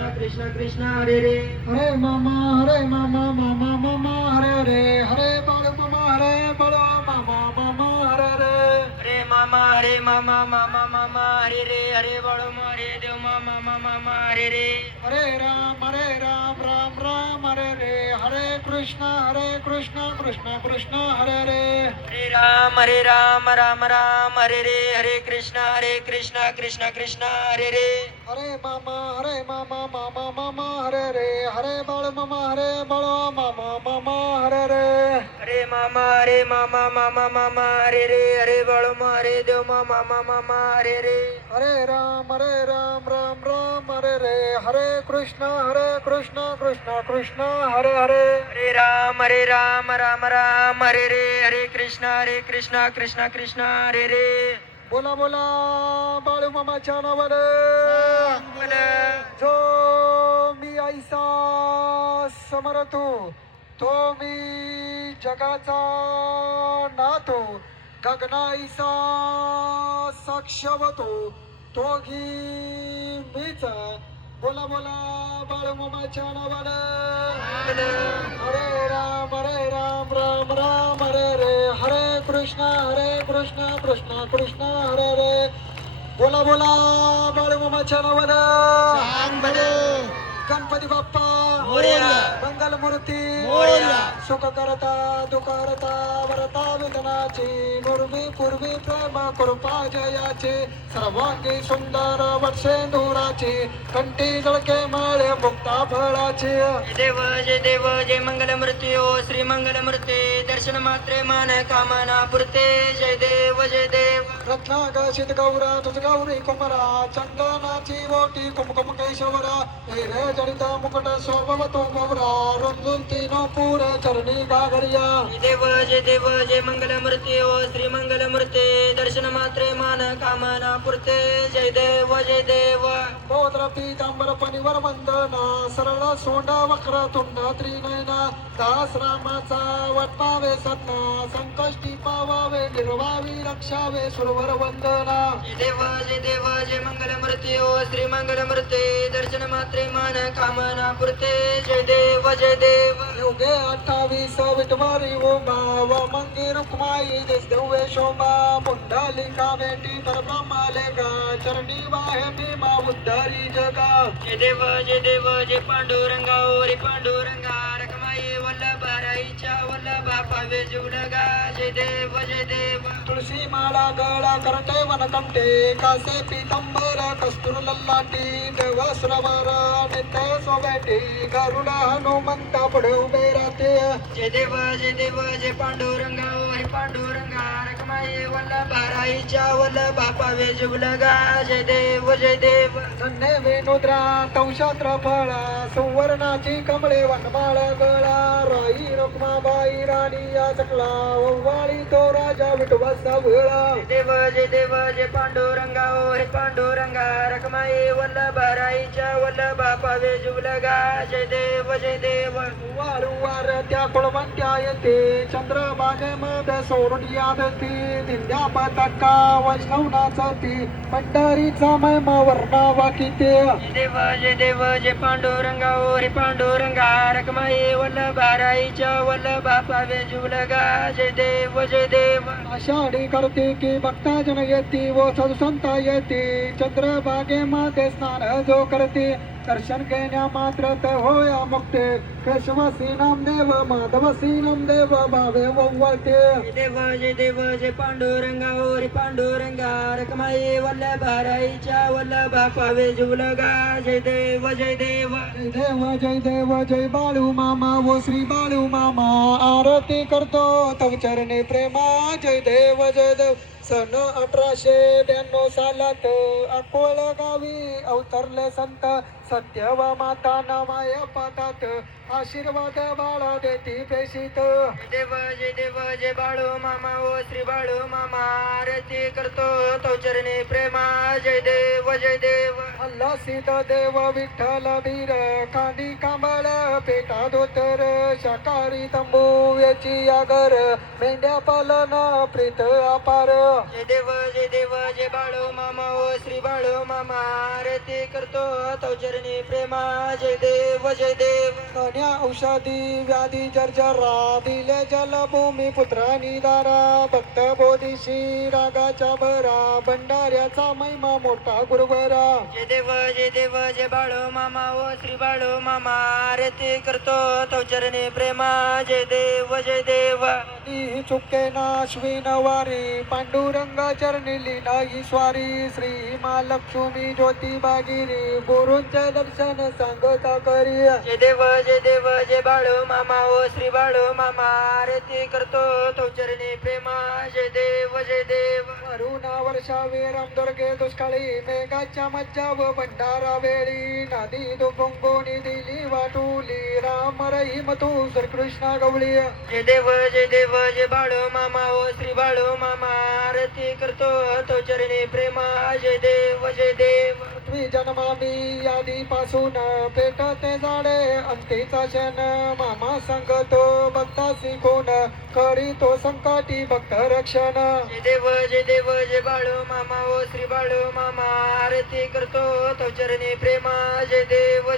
कृष्णा कृष्णा कृष्णा हरे रे हरे मामा मामा मामा हरे हरे हरे बाळू मामा हरे बाळू मामा मामा हरे हरे हरे मामा मामा हरे रे हरे बाळू हरे देव मामा मामा हरे रे हरे राम राम राम हरे रे हरे कृष्ण कृष्ण कृष्ण हरे हरे हरे राम राम राम हरे रे हरे कृष्ण कृष्ण कृष्ण हरे रे हरे मामा मामा हरे रे हरे बाळू मामा मामा हरे रे हरे मामा मामा हरे रे हरे बाळू हरे देव मामा मामा हरे रे हरे राम राम राम हरे रे हरे कृष्ण कृष्ण कृष्ण हरे हरे हरे राम राम राम हरे रे हरे कृष्ण कृष्ण कृष्ण हरे रे बोला बोला बाळू मामाच्या नावाने जो मी ऐसा समरतो तो मी जगाचा नातो गगनाईसा साक्षवतो तो घी मीच बोला बोला बाळू मामाच्या नावाने हरे राम राम राम हरे रे हरे कृष्ण कृष्ण कृष्ण हरे रे बोला बोला बाळू मामाच्या नावाने गणपती बाप्पा मंगल मूर्ती सुख करता दुःख करता वरता वेदनाची मुर्वी पूर्वी प्रेम कृपा जयाची सर्वांगी सुंदर वर्षेंदुराची कंठी जळके माळे मुक्ता फळाची जय देव जय मंगल मूर्ती ओ श्री मंगल मूर्ती दर्शन मात्रे मान कामना पुरते जय देव रत्नागशित गौरा तुझ गौरी कुमरा चंदनाची बोटी कुमकुम केशवरा हिरे जडित मुकुट शोभवतो गौरा रुंजून तीनो पूर चरणी गागरिया जय देव जय मंगल मूर्ती ओ श्री मंगल मूर्ती दर्शन मात्रे मान कामना पुरते जय देव बोद्र पीतांबर पनिवर वंदना सरळ सोंड वक्र तुंड त्रिनयना दास रामाचा वटपावे सत्ता संकष्टी पावावे निर्वावी रक्षावे सुरवर वंदना जय देव जय मंगल मूर्ती ओ श्री मंगल मूर्ती दर्शन मात्रे मान कामना पुरते जय देव युगे 28 विटवारी ओबा व मंगी रुक्माई देश देवे शोभा पुंडलिका बेटी तर ब्रह्मालेगा चरणी वाहे भीमा उद्धारी जगा जय देव जय पांडुरंगा ओरी पांडुरंगा रखमाई वल्लभा राईच्या वल्लभा पावे जुलगा जय देव तुळशी माळा गळा करटे वनकंठे कासे पीतांबर कस्तुर लल्लाटी देव श्रवर नित्य सोबेटी गरुड हनुमंत पुढे उभे राहते जय देव जय पांडुरंगा ओरी पांडुरंगा रखमाई वल्लभा राईच्या वल्लभा पावे जुलगा जय देव धन्य वेणुद्रा तवशात्र फळा सुवर्णाची कमळे वनमाळ गळा राई रुक्माबाई राणी या चकला ओवाळी तो राजा विठोबाचा वेळा जय देव जय पांडुरंगा ओरी पांडुरंगा रखमाई वल्लभा राईच्या वल्लभा पावे जुलगा जय देव वारंवार त्या कुळवंट्या येते चंद्रभागेमध्ये सोडून यादती दिंड्या पताका वैष्णवनाचा ती पंढरीचा महिमा वर्णावा किती जय देव जय पांडुरंगा ओरी पांडुरंगा रखमाई वल्लभा राईच्या वल्लभा पावे जुलगा जय देव आषाढी करते की भक्ताजन येते व सदसंता येते चंद्रभागेमध्ये स्नान जो करते दर्शन घेण्या मात्र होया मुक्ते केशवसी नामदेव माधवसी नामदेव भावे वळते जय देव जय पांडुरंगा ओरी पांडुरंगा रखमाई वल्लभा राईच्या वल्लभा पावे जुलगा जय देव जय बाळू मामा व श्री बाळू मामा आरती करतो तव चरणी प्रेमा जय देव सन 1892 सालात अकोळ गावी अवतरले संत सत्य व माता नामाय पातात आशीर्वाद बाळा देती प्रेषित जय देव जय बाळू मामा ओ श्री बाळू मामा आरती करतो तो चरणी प्रेमा जय देव अल्ला सीता देव विठ्ठल वीर कांदी कांबळ पेटा धोतर शाकाहारी तंबू याची आगर मेंढ्या पालन प्रीत अपार जय देव जय बाळू मामा ओ श्री बाळू मामा आरती करतो तव चरणी प्रेमा जय देव जय देव सोन्या औषधी व्याधी जर्जरा दिले जलभूमी पुत्र निदारा भक्त बोधिशी रागाच्या भरा भंडाऱ्याचा महिमा मोठा गुरुवरा जय देव जय बाळू मामा ओ श्री बाळू मामा आरती करतो तव चरणी प्रेमा जय देव जय देव ही चुके ना अश्विन वारी पांडुरंग चरणी लीला ईश्वारी श्री महालक्ष्मी ज्योती बागिरी गुरूंचे दर्शन सांगता करी जय देव जय बाळू मामा ओ श्री बाळू मामा आरती करतो तो चरणी प्रेमा जय देव अरुणा वर्षावे रामदुर्गे दुष्काळी मेघाच्या मज्जा व भंडारा वेळी नदी दुबंगोनी दिली वाटुली राम रहीम तू श्रीकृष्ण गवळी जय देव जय बाळू मामा ओ श्री बाळू मामा आरती करतो तो चरणी प्रेमा जय देव पृथ्वी जन्मामी आधीपासून पेटते झाडे अंतीचा क्षण मामा सांगतो भक्ता शिकून करीतो संकटी भक्त रक्षण जय देव जय बाळू मामा ओ श्री बाळू मामा आरती करतो तो चरणी प्रेमा जय देव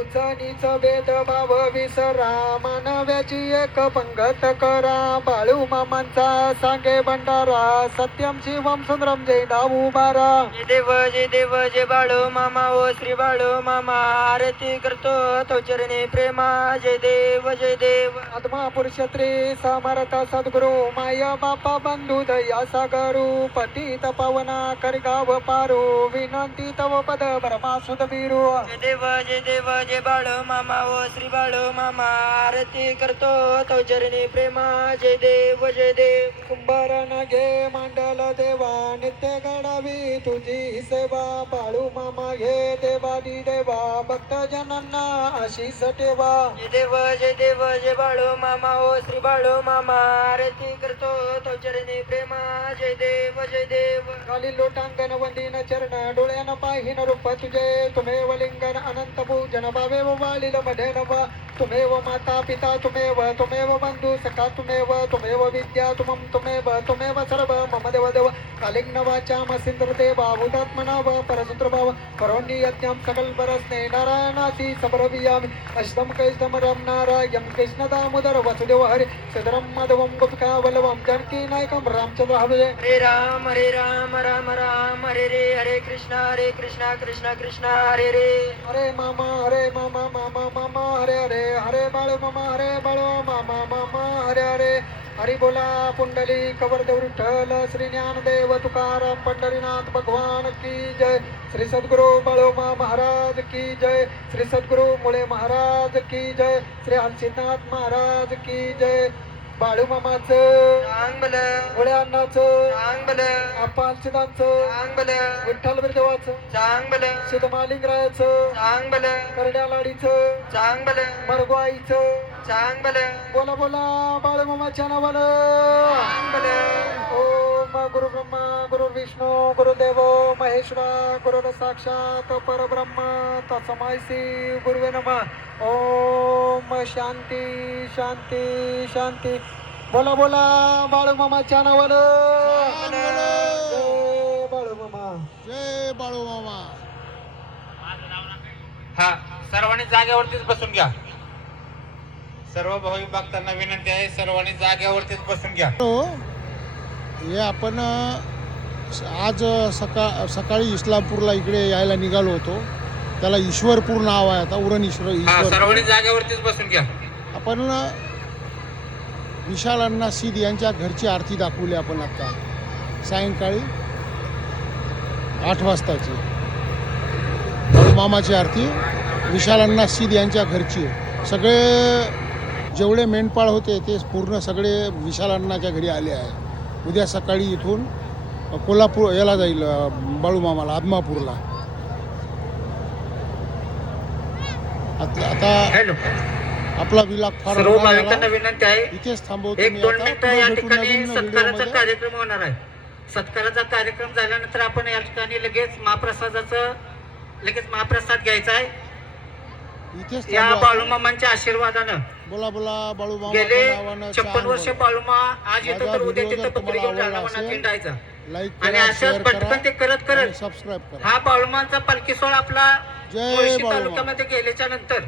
उचनीच भेदभाव विसरा मानव्याची एक पंगत करा बाळू मामांचा सांगे भंडारा सत्यम शिवम सुंदरम जय दाऊ बारा जय देव जय बाळू मामा ओ श्री बाळू मामा आरती करतो तो चरणी प्रेमा जय देव आत्मा पुरुष स्त्री समर्थ सद्गुरु माया बापा बंधू दया सागरू पतित पावना करगाव पारू विनंती तव पद ब्रह्मा सुध बिरू जय देव जय बाळू मामा ओ श्री बाळू मामा आरती करतो तो चरणी प्रेमा जय देव कुंभारांना घे मांडल देवा नित्य घडावी तुझी सेवा बाळू मामा घे देवादी देवा भक्त जनांना आशीष ठेवा जय देव जय बाळू मामा ओ श्री बाळू मामा आरती करतो तो चरणी प्रेमा जय देव खाली लोटांगण वंदीन चरण डोळ्यानं पाहिन रूप तुझे तुमेव लिंगन अनंत पूजन भावेव वालिल मध्ये नव तुमेव माता पिता तुमेव बंधू सखा तुमेव विद्या तुमेव सर्व मम देव कालिंग वाचा मसिंद्र देवा हुतात्मनाव परशुत्र भाव करोणी यज्ञम सकल परस्ने नारायणासी समरवियामि अष्टम कैष्टम रम नारायण कृष्ण दामोदर वसुदेव हरि सदरम माधवम गोपिका वल्लभम जानकी नायकम रामचंद्र हरे हरे राम राम राम हरे कृष्ण कृष्ण कृष्ण हरे हरे मामा मामा हरे हरे हरे बाळू मामा हरे बाळू मामा हरे हरी बोला पुंडली कवरदेव विठ्ठल श्री ज्ञानदेव तुकाराम पंढरीनाथ भगवान की जय श्री सद्गुरु बाळूमा महाराज की जय श्री सद्गुरु मुळे महाराज की जय श्री हर्षिनाथ महाराज की जय बाळू मामाचं चांगल मुळे अण्णाचं चांगल अप्पांचिदांचं चांगल विठ्ठल बिरदेवाचं चांगल सिद्धमालिंगरायाचं चांगल करड्या लाडीचं चांगल मरगवाईचं चांगल बोला बाळू मामाच्या नावानं ओम गुरु ब्रह्मा गुरु विष्णू गुरुदेव महेश्वरा गुरु साक्षात परब्रह्म तस्मै श्री गुरुवे नमः ओम शांती शांती शांती बोला बाळू मामाच्या नावानं जय बाळू मामा जय बाळू मामा. हा सर्वांनी जागेवरतीच बसून घ्या. सर्व भाविक भक्तांना विनंती आहे, सर्वांनी जागेवरतीच बसून घ्या. हे आपण आज सकाळी इस्लामपूरला इकडे यायला निघालो होतो. त्याला ईश्वरपूर नाव आहे. आता उरण ईश्वर. सर्वांनी जागेवरतीच बसून घ्या. आपण विशाल अण्णा सीद यांच्या घरची आरती दाखवली आपण आता सायंकाळी 8 वाजताची मामाची आरती विशाल अण्णा सीद यांच्या घरची. सगळे जेवढे मेंढपाळ होते ते पूर्ण सगळे विशाल अण्णाच्या घरी आले आहे. उद्या सकाळी इथून कोल्हापूर याला जाईल बाळूमामाला आदमापूरला. आता आपला विलाग फार सर्व भाविकांना विनंती आहे, इथेच थांबवतो. 1-2 मिनिटं या ठिकाणी सत्काराचा कार्यक्रम होणार आहे. सत्काराचा कार्यक्रम झाल्यानंतर आपण या ठिकाणी लगेच महाप्रसाद घ्यायचा आहे. इथेच या बाळूमामांच्या आशीर्वादानं बोला बाळूमामा गेले 56 वर्ष बाळूमा आज येतो तर उद्या तिथं बकरी घेऊन जाणार म्हणा, हिंडायचा. लाईक आणि करा, असंच शेअर पटकन करा ते करत आणि करत सबस्क्राईब करा. हा बाळूमांचा पालखी सोहळा आपला जय मुळशी बाळूमामा. तालुक्यामध्ये गेल्याच्या नंतर